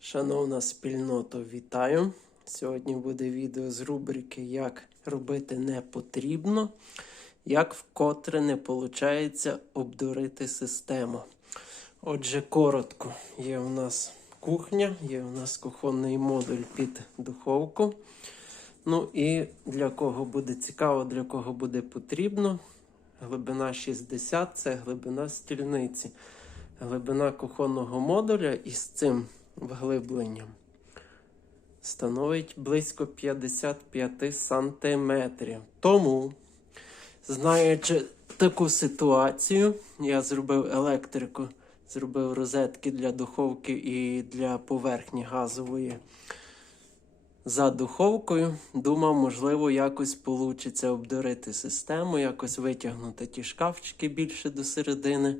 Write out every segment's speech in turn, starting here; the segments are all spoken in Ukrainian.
Шановна спільнота, вітаю! Сьогодні буде відео з рубрики Як робити не потрібно, як вкотре не виходить обдурити систему. Отже, коротко, є у нас кухня, є у нас кухонний модуль під духовку. Ну і для кого буде цікаво, для кого буде потрібно. Глибина 60 це глибина стільниці. Глибина кухонного модуля із цим вглибленням становить близько 55 сантиметрів. Тому, знаючи таку ситуацію, я зробив електрику, зробив розетки для духовки і для поверхні газової за духовкою. Думав, можливо, якось вийде обдурити систему, якось витягнути ті шкафчики більше до середини,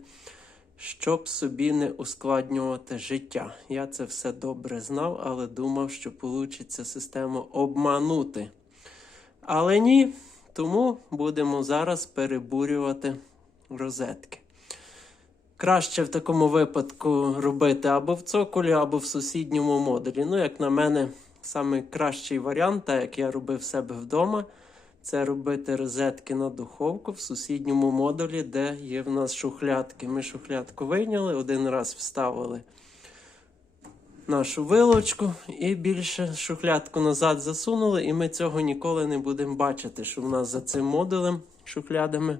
щоб собі не ускладнювати життя. Я це все добре знав, але думав, що вийде систему обманути. Але ні, тому будемо зараз перебурювати розетки. Краще в такому випадку робити або в цоколі, або в сусідньому модулі. Ну, як на мене, найкращий варіант, так як я робив себе вдома, це робити розетки на духовку в сусідньому модулі, де є в нас шухлядки. Ми шухлядку вийняли, один раз вставили нашу вилочку і більше шухлядку назад засунули, і ми цього ніколи не будемо бачити, що в нас за цим модулем шухлядами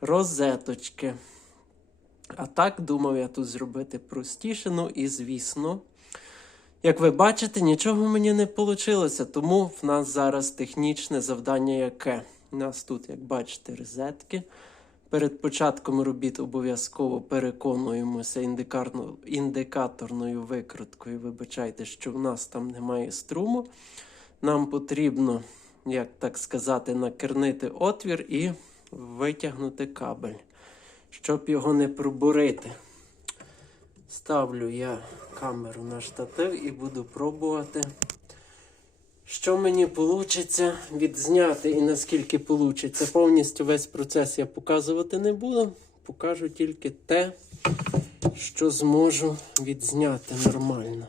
розеточки. А так думав я тут зробити простіше. Ну і звісно, як ви бачите, нічого мені не вийшло, тому в нас зараз технічне завдання яке? У нас тут, як бачите, розетки. Перед початком робіт обов'язково переконуємося індикаторною викруткою. Вибачайте, що в нас там немає струму. Нам потрібно, як так сказати, накернити отвір і витягнути кабель, щоб його не пробурити. Ставлю я камеру на штатив і буду пробувати, що мені вийде відзняти і наскільки вийде. Повністю весь процес я показувати не буду. Покажу тільки те, що зможу відзняти нормально.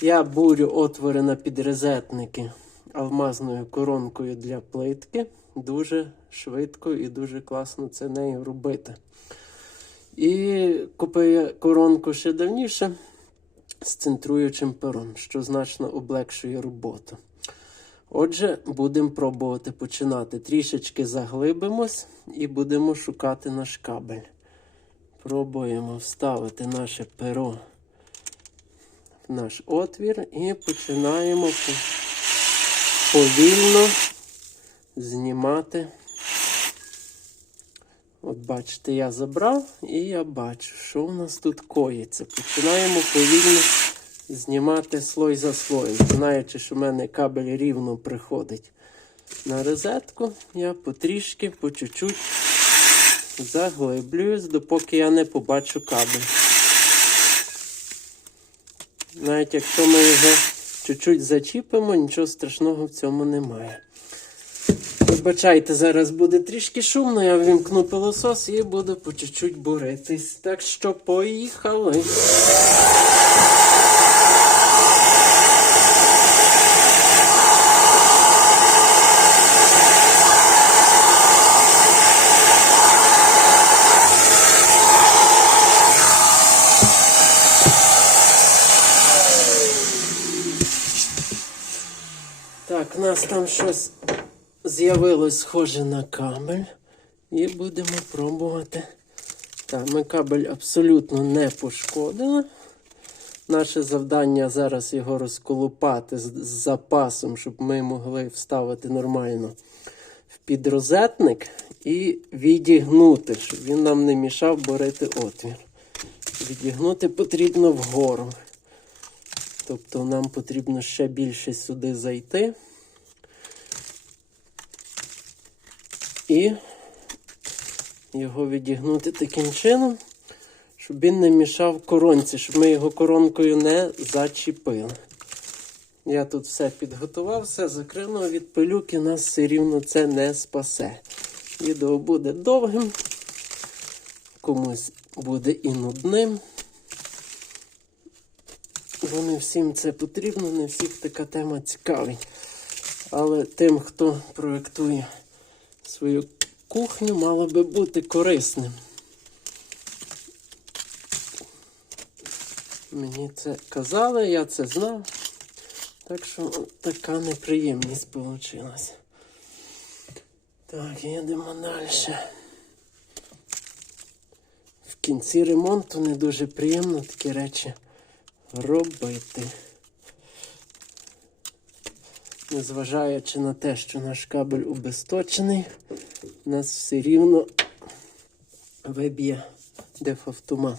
Я бурю отвори на підрезетники алмазною коронкою для плитки. Дуже швидко і дуже класно це нею робити. І купив я коронку ще давніше з центруючим пером, що значно облегшує роботу. Отже, будемо пробувати починати. Трішечки заглибимось і будемо шукати наш кабель. Пробуємо вставити наше перо в наш отвір і починаємо повільно знімати. От бачите, я забрав і я бачу, що у нас тут коїться. Починаємо повільно знімати слой за слоєм. Знаючи, що в мене кабель рівно приходить на розетку, я потрішки, по чуть-чуть заглиблююсь, допоки я не побачу кабель. Навіть якщо ми його чуть-чуть зачіпимо, нічого страшного в цьому немає. Вибачайте, зараз буде трішки шумно, я ввімкну пилосос і буду по чуть-чуть буритись. Так що поїхали. Так, у нас там щось з'явилось схоже на кабель. І будемо пробувати. Так, ми кабель абсолютно не пошкодили. Наше завдання зараз його розколупати з, з запасом, щоб ми могли вставити нормально в підрозетник і відігнути, щоб він нам не мішав борити отвір. Відігнути потрібно вгору. Тобто нам потрібно ще більше сюди зайти. І його відігнути таким чином, щоб він не мішав коронці, щоб ми його коронкою не зачепили. Я тут все підготував, все закрив, але від пилюки нас все рівно це не спасе. Відео буде довгим, комусь буде і нудним. Бо не всім це потрібно, не всіх така тема цікавить. Але тим, хто проєктує свою кухню, мало би бути корисним. Мені це казали, я це знав. Так що така неприємність вийшла. Так, їдемо далі. В кінці ремонту не дуже приємно такі речі робити. Незважаючи на те, що наш кабель убезточений, у нас все рівно виб'є дефавтомат,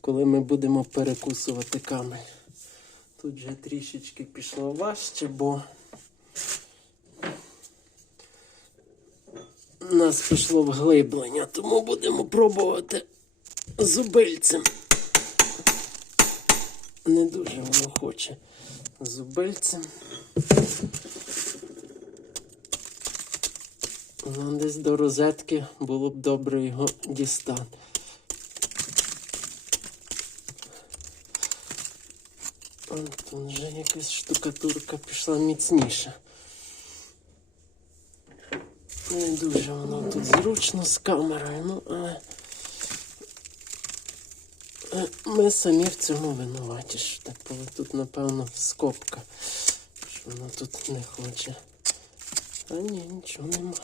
коли ми будемо перекусувати камель. Тут вже трішечки пішло важче, бо у нас пішло вглиблення, тому будемо пробувати зубильцем. Не дуже воно хоче зубильцем. Ну, десь до розетки було б добре його дістати. Тут вже якась штукатурка пішла міцніша. Не дуже воно тут зручно з камерою, ну але ми самі в цьому винуваті. що Так коли тут, напевно, скобка, що воно тут не хоче. А ні, нічого нема.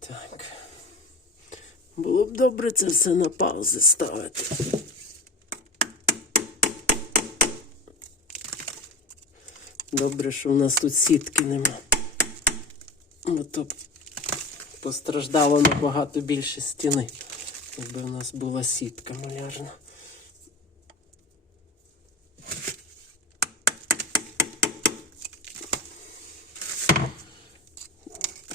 Так. Було б добре це все на паузи ставити. Добре, що в нас тут сітки нема. Бо то постраждало набагато більше стіни, якби в нас була сітка маляжна.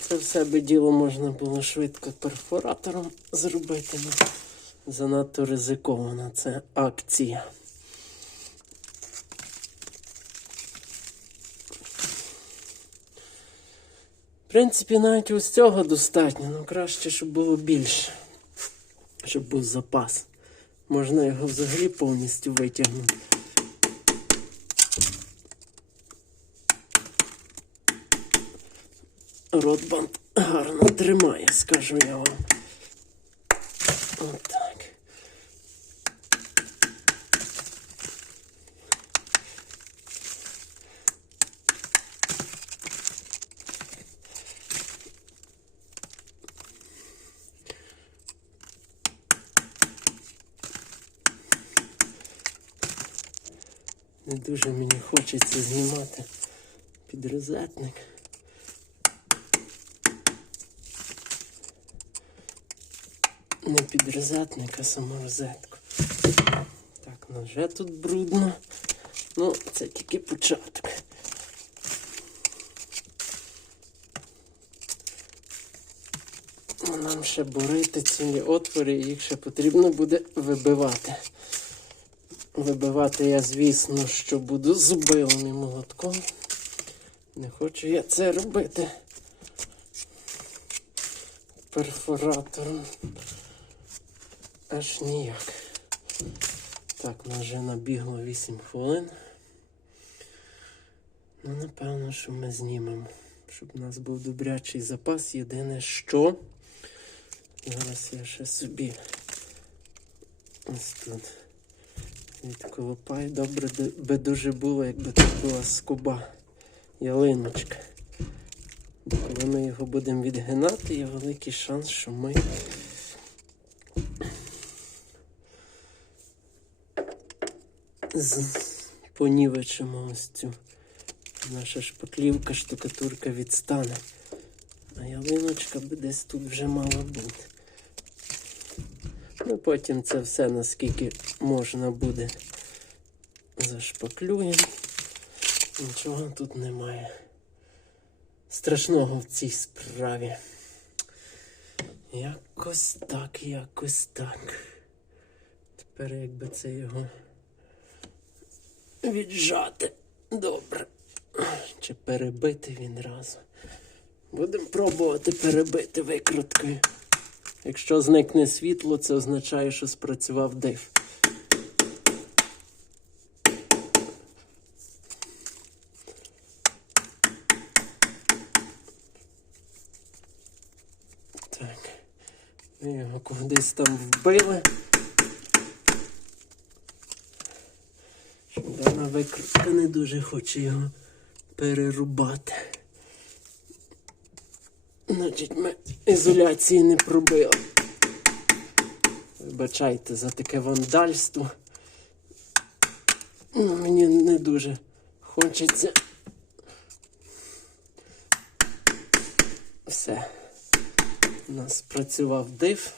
Це все би діло можна було швидко перфоратором зробити. але Занадто ризикована це акція. Принципі, навіть ось цього достатньо, але краще, щоб було більше. Щоб був запас. Можна його взагалі повністю витягнути. Ротбанд гарно тримає, скажу я вам. Отак. Не дуже мені хочеться знімати підрозетник. Не підрозетник, а саму розетку. Так, ну вже тут брудно. Ну, це тільки початок. Нам ще бурити цілі отвори, їх ще потрібно буде вибивати. Вибивати я, звісно, що буду зубилом і молотком. Не хочу я це робити перфоратором. Аж ніяк. Так, ну вже набігло 8 хвилин. Ну, напевно, що ми знімемо. Щоб у нас був добрячий запас. Єдине що. Зараз я ще собі ось тут відколопаю. Добре би дуже було, якби тут була скоба ялиночка. Коли ми його будемо відгинати, є великий шанс, що ми понівечимо ось цю. Наша шпаклівка, штукатурка відстане. А ялиночка би десь тут вже мала бути. Ну, потім це все наскільки можна буде зашпаклюємо. Нічого тут немає. Страшного в цій справі. Якось так, якось так. Тепер якби це його віджати. Добре. Чи перебити він разом. Будемо пробувати перебити викруткою. Якщо зникне світло, це означає, що спрацював диф. Його кудись там вбили. Дана викрутка не дуже хоче його перерубати. Значить, ми ізоляції не пробили. Вибачайте за таке вандальство. Ну, мені не дуже хочеться. Все. У нас працював див.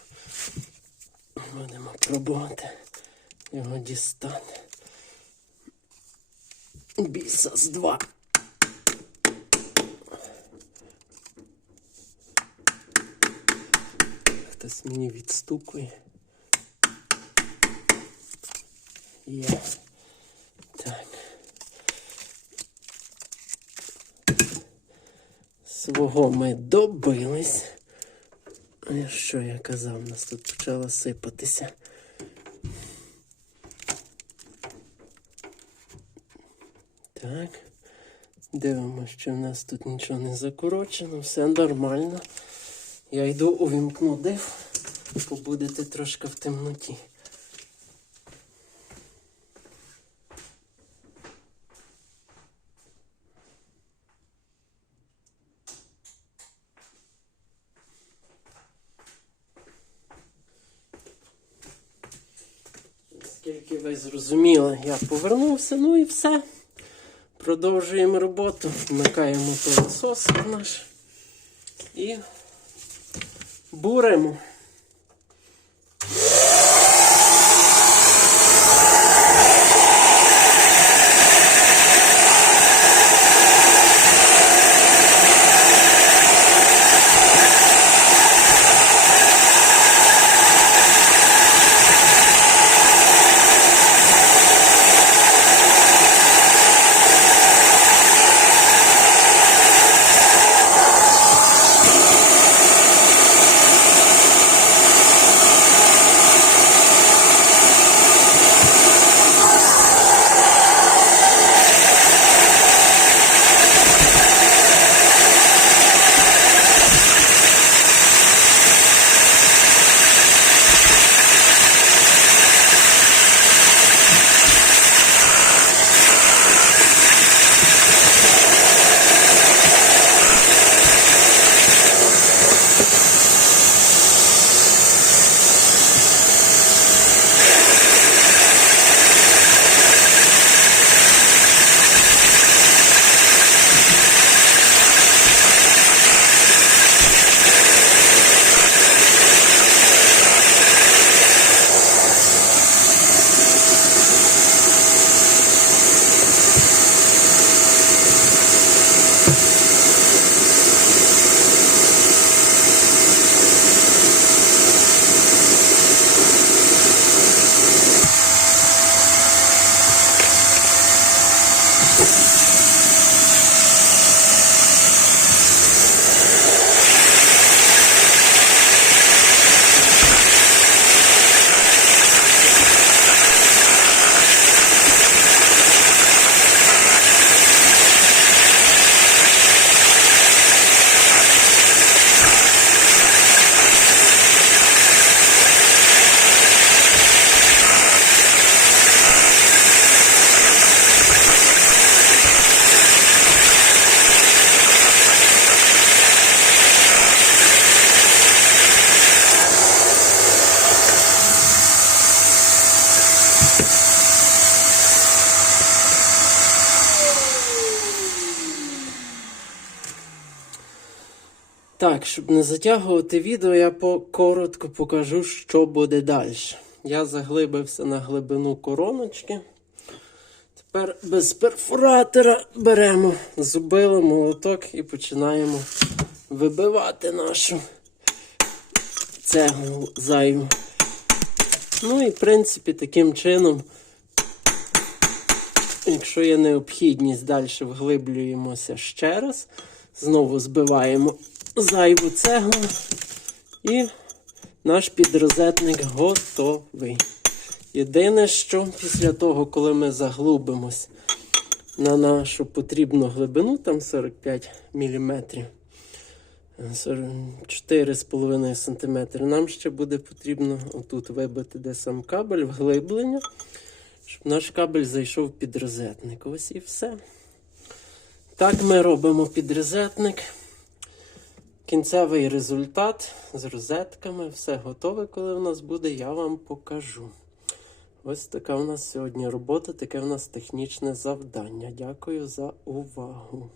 Будемо пробувати його дістати. Бісас 2. Хтось мені відстукує. Є. Так. Свого ми добились. Що я казав, у нас тут почало сипатися. Так. Дивимося, що в нас тут нічого не закорочено, все нормально. Я йду увімкну див, побудете трошки в темноті. Скільки ви зрозуміли, я повернувся, ну і все. Продовжуємо роботу, вмикаємо пилосос наш і буримо. Так, щоб не затягувати відео, я коротко покажу, що буде далі. Я заглибився на глибину короночки. Тепер без перфоратора беремо зубило, молоток і починаємо вибивати нашу цеглу зайву. Ну і в принципі таким чином Якщо є необхідність, далі вглиблюємося ще раз. Знову збиваємо зайву цеглу. І наш підрозетник готовий. Єдине, що після того, коли ми заглубимось на нашу потрібну глибину, там 45 мм, 4,5 см, нам ще буде потрібно отут вибити де сам кабель, вглиблення, щоб наш кабель зайшов під розетник. Ось і все. Так ми робимо підрозетник. Кінцевий результат з розетками. Все готове, коли в нас буде, я вам покажу. Ось така у нас сьогодні робота, таке у нас технічне завдання. Дякую за увагу.